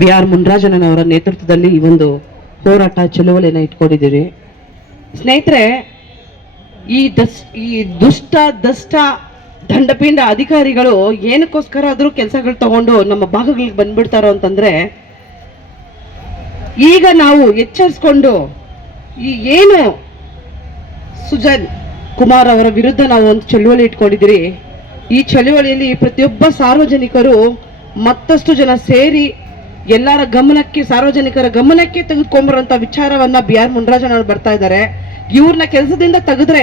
BR. ಮುನ್ರಾಜಣ್ಣನವರ ನೇತೃತ್ವದಲ್ಲಿ ಈ ಒಂದು ಹೋರಾಟ ಚಳುವಳಿಯನ್ನು ಇಟ್ಕೊಂಡಿದ್ದೀರಿ. ಸ್ನೇಹಿತರೆ, ಈ ದುಷ್ಟ ದಂಡಪಿಂಡ ಅಧಿಕಾರಿಗಳು ಏನಕ್ಕೋಸ್ಕರ ಆದ್ರೂ ಕೆಲಸಗಳು ತಗೊಂಡು ನಮ್ಮ ಭಾಗಗಳಿಗೆ ಬಂದ್ಬಿಡ್ತಾರೋ ಅಂತಂದ್ರೆ, ಈಗ ನಾವು ಎಚ್ಚರಿಸ್ಕೊಂಡು ಈ ಏನು ಸುಜನ್ ಕುಮಾರ್ ಅವರ ವಿರುದ್ಧ ನಾವು ಒಂದು ಚಳುವಳಿ ಇಟ್ಕೊಂಡಿದ್ದೀರಿ. ಈ ಚಳುವಳಿಯಲ್ಲಿ ಪ್ರತಿಯೊಬ್ಬ ಸಾರ್ವಜನಿಕರು ಮತ್ತಷ್ಟು ಜನ ಸೇರಿ ಎಲ್ಲರ ಗಮನಕ್ಕೆ, ಸಾರ್ವಜನಿಕರ ಗಮನಕ್ಕೆ ತೆಗೆದುಕೊಂಬರುವಂತ ವಿಚಾರವನ್ನ ಬಿ.ಆರ್. ಮುನ್ರಾಜಣ್ಣ ಅವರು ಬರ್ತಾ ಇದ್ದಾರೆ. ಇವ್ರನ್ನ ಕೆಲಸದಿಂದ ತೆಗೆದ್ರೆ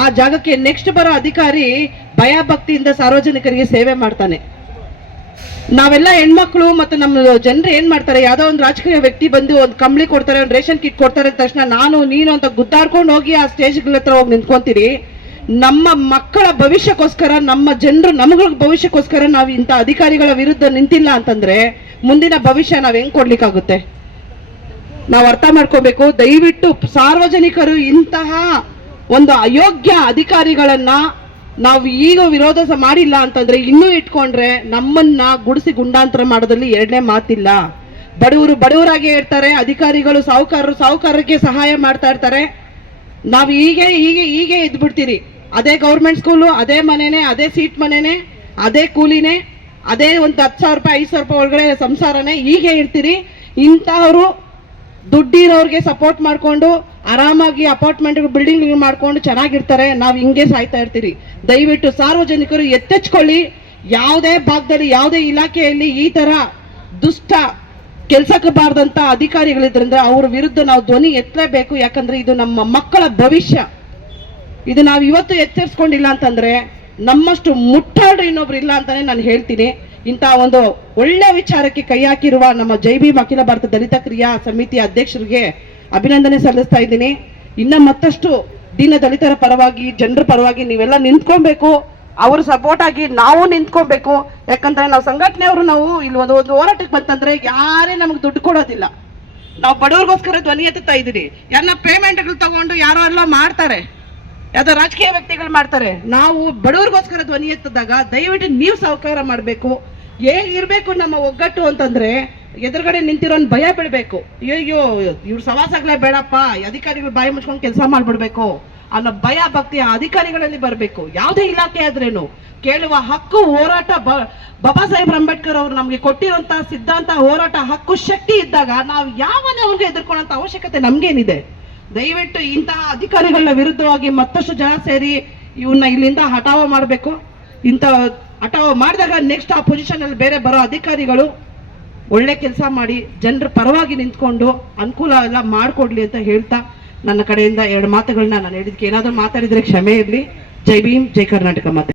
ಆ ಜಾಗಕ್ಕೆ ನೆಕ್ಸ್ಟ್ ಬರೋ ಅಧಿಕಾರಿ ಭಯ ಭಕ್ತಿಯಿಂದ ಸಾರ್ವಜನಿಕರಿಗೆ ಸೇವೆ ಮಾಡ್ತಾನೆ. ನಾವೆಲ್ಲ ಹೆಣ್ಮಕ್ಳು ಮತ್ತೆ ನಮ್ಮ ಜನರು ಏನ್ ಮಾಡ್ತಾರೆ, ಯಾವ್ದೋ ಒಂದು ರಾಜಕೀಯ ವ್ಯಕ್ತಿ ಬಂದು ಒಂದು ಕಂಬಳಿ ಕೊಡ್ತಾರೆ, ಒಂದು ರೇಷನ್ ಕಿಟ್ ಕೊಡ್ತಾರೆ ಅಂದ ತಕ್ಷಣ ನಾನು ನೀನು ಅಂತ ಗುದ್ದಾಡ್ಕೊಂಡು ಹೋಗಿ ಆ ಸ್ಟೇಜ್ಗಳ ಹತ್ರ ಹೋಗಿ ನಿಂತ್ಕೊಂತೀರಿ. ನಮ್ಮ ಮಕ್ಕಳ ಭವಿಷ್ಯಕ್ಕೋಸ್ಕರ, ನಮ್ಮ ಜನರು ನಮಗಳ ಭವಿಷ್ಯಕ್ಕೋಸ್ಕರ ನಾವು ಇಂಥ ಅಧಿಕಾರಿಗಳ ವಿರುದ್ಧ ನಿಂತಿಲ್ಲ ಅಂತಂದ್ರೆ ಮುಂದಿನ ಭವಿಷ್ಯ ನಾವ್ ಹೆಂಗ್ ಕೊಡ್ಲಿಕ್ಕಾಗುತ್ತೆ? ನಾವು ಅರ್ಥ ಮಾಡ್ಕೋಬೇಕು. ದಯವಿಟ್ಟು ಸಾರ್ವಜನಿಕರು ಇಂತಹ ಒಂದು ಅಯೋಗ್ಯ ಅಧಿಕಾರಿಗಳನ್ನ ನಾವು ಈಗ ವಿರೋಧ ಮಾಡಿಲ್ಲ ಅಂತಂದ್ರೆ, ಇನ್ನೂ ಇಟ್ಕೊಂಡ್ರೆ ನಮ್ಮನ್ನ ಗುಡಿಸಿ ಗುಂಡಾಂತರ ಮಾಡೋದ್ರಲ್ಲಿ ಎರಡನೇ ಮಾತಿಲ್ಲ. ಬಡವರಾಗಿ ಇರ್ತಾರೆ ಅಧಿಕಾರಿಗಳು, ಸಾಹುಕಾರರಿಗೆ ಸಹಾಯ ಮಾಡ್ತಾ ಇರ್ತಾರೆ. ನಾವು ಹೀಗೆ ಇದ್ಬಿಡ್ತೀರಿ. ಅದೇ ಗೌರ್ಮೆಂಟ್ ಸ್ಕೂಲು, ಅದೇ ಮನೆನೇ, ಅದೇ ಸೀಟ್ ಮನೆನೇ, ಅದೇ ಕೂಲಿನೇ, ಅದೇ ಒಂದು 10,000 ರೂಪಾಯಿ 5,000 ರೂಪಾಯಿ ಒಳಗಡೆ ಸಂಸಾರನೇ, ಹೀಗೆ ಇರ್ತೀರಿ. ಇಂತಹವರು ದುಡ್ಡಿರೋರ್ಗೆ ಸಪೋರ್ಟ್ ಮಾಡ್ಕೊಂಡು ಆರಾಮಾಗಿ ಅಪಾರ್ಟ್ಮೆಂಟ್ ಬಿಲ್ಡಿಂಗ್ ಮಾಡ್ಕೊಂಡು ಚೆನ್ನಾಗಿರ್ತಾರೆ. ನಾವು ಹಿಂಗೆ ಸಾಯ್ತಾ ಇರ್ತೀರಿ. ದಯವಿಟ್ಟು ಸಾರ್ವಜನಿಕರು ಎತ್ತೆಚ್ಕೊಳ್ಳಿ. ಯಾವುದೇ ಭಾಗದಲ್ಲಿ, ಯಾವುದೇ ಇಲಾಖೆಯಲ್ಲಿ ಈ ತರ ದುಷ್ಟ ಕೆಲ್ಸಕ್ಕೆ ಬಾರದಂತ ಅಧಿಕಾರಿಗಳಿದ್ರಂದ್ರೆ ಅವ್ರ ವಿರುದ್ಧ ನಾವು ಧ್ವನಿ ಎತ್ತಲೇಬೇಕು. ಯಾಕಂದ್ರೆ ಇದು ನಮ್ಮ ಮಕ್ಕಳ ಭವಿಷ್ಯ. ಇದು ನಾವು ಇವತ್ತು ಎಚ್ಚರಿಸ್ಕೊಂಡಿಲ್ಲ ಅಂತಂದ್ರೆ ನಮ್ಮಷ್ಟು ಮುಟ್ಟಾಡ್ರು ಇನ್ನೊಬ್ರು ಇಲ್ಲ ಅಂತಾನೆ ನಾನು ಹೇಳ್ತೀನಿ. ಇಂತಹ ಒಂದು ಒಳ್ಳೆ ವಿಚಾರಕ್ಕೆ ಕೈ ಹಾಕಿರುವ ನಮ್ಮ ಜೈ ಭೀಮ್ ಅಖಿಲ ಭಾರತ ದಲಿತ ಕ್ರಿಯಾ ಸಮಿತಿ ಅಧ್ಯಕ್ಷರಿಗೆ ಅಭಿನಂದನೆ ಸಲ್ಲಿಸ್ತಾ ಇದ್ದೀನಿ. ಇನ್ನ ಮತ್ತಷ್ಟು ದೀನ ದಲಿತರ ಪರವಾಗಿ, ಜನರ ಪರವಾಗಿ ನೀವೆಲ್ಲ ನಿಂತ್ಕೊಬೇಕು. ಅವ್ರ ಸಪೋರ್ಟ್ ಆಗಿ ನಾವು ನಿಂತ್ಕೊಬೇಕು. ಯಾಕಂದ್ರೆ ನಾವು ಸಂಘಟನೆಯವರು, ನಾವು ಇಲ್ಲಿ ಒಂದು ಹೋರಾಟಕ್ಕೆ ಬಂತಂದ್ರೆ ಯಾರೇ ನಮ್ಗೆ ದುಡ್ಡು ಕೊಡೋದಿಲ್ಲ. ನಾವು ಬಡವ್ರಿಗೋಸ್ಕರ ಧ್ವನಿ ಎತ್ತುತ್ತಾ ಇದ್ದೀರಿ. ಎಲ್ಲ ಪೇಮೆಂಟ್ಗಳು ತಗೊಂಡು ಯಾರೋ ಎಲ್ಲ ಮಾಡ್ತಾರೆ, ಯಾವ್ದೋ ರಾಜಕೀಯ ವ್ಯಕ್ತಿಗಳು ಮಾಡ್ತಾರೆ. ನಾವು ಬಡವ್ರಿಗೋಸ್ಕರ ಧ್ವನಿ ಎತ್ತಿದಾಗ ದಯವಿಟ್ಟು ನೀವು ಸಹಕಾರ ಮಾಡಬೇಕು. ಹೇಗಿರ್ಬೇಕು ನಮ್ಮ ಒಗ್ಗಟ್ಟು ಅಂತಂದ್ರೆ, ಎದುರುಗಡೆ ನಿಂತಿರೋನ್ ಭಯ ಬಿಡ್ಬೇಕು. ಅಯ್ಯೋ ಇವ್ರು ಸವಾಸಾಗ್ಲೇ ಬೇಡಪ್ಪ, ಅಧಿಕಾರಿಗಳು ಬಾಯಿ ಮುಚ್ಕೊಂಡು ಕೆಲಸ ಮಾಡ್ಬಿಡ್ಬೇಕು ಅನ್ನೋ ಭಯ ಭಕ್ತಿ ಆ ಅಧಿಕಾರಿಗಳಲ್ಲಿ ಬರಬೇಕು. ಯಾವುದೇ ಇಲಾಖೆ ಆದ್ರೇನು ಕೇಳುವ ಹಕ್ಕು, ಹೋರಾಟ ಬಾಬಾ ಸಾಹೇಬ್ ಅಂಬೇಡ್ಕರ್ ಅವರು ನಮ್ಗೆ ಕೊಟ್ಟಿರುವಂತ ಸಿದ್ಧಾಂತ, ಹೋರಾಟ ಹಕ್ಕು, ಶಕ್ತಿ ಇದ್ದಾಗ ನಾವು ಯಾವನೇ ಅವ್ರಿಗೆ ಎದುರ್ಕೊಳ್ಳೋಂತ ಅವಶ್ಯಕತೆ ನಮ್ಗೇನಿದೆ? ದಯವಿಟ್ಟು ಇಂತಹ ಅಧಿಕಾರಿಗಳ ವಿರುದ್ಧವಾಗಿ ಮತ್ತಷ್ಟು ಜನ ಸೇರಿ ಇವನ್ನ ಇಲ್ಲಿಂದ ಹಠಾವ ಮಾಡಬೇಕು. ಇಂಥ ಹಠಾವ ಮಾಡಿದಾಗ ನೆಕ್ಸ್ಟ್ ಆ ಪೊಸಿಷನ್ ಅಲ್ಲಿ ಬೇರೆ ಬರೋ ಅಧಿಕಾರಿಗಳು ಒಳ್ಳೆ ಕೆಲಸ ಮಾಡಿ ಜನರ ಪರವಾಗಿ ನಿಂತ್ಕೊಂಡು ಅನುಕೂಲ ಎಲ್ಲ ಮಾಡಿಕೊಡ್ಲಿ ಅಂತ ಹೇಳ್ತಾ ನನ್ನ ಕಡೆಯಿಂದ 2 ಮಾತುಗಳನ್ನ ನಾನು ಹೇಳಿದ್ಕೆ ಏನಾದರೂ ಮಾತಾಡಿದ್ರೆ ಕ್ಷಮೆ ಇರಲಿ. ಜೈ ಭೀಮ್, ಜೈ ಕರ್ನಾಟಕ ಮಾತೆ.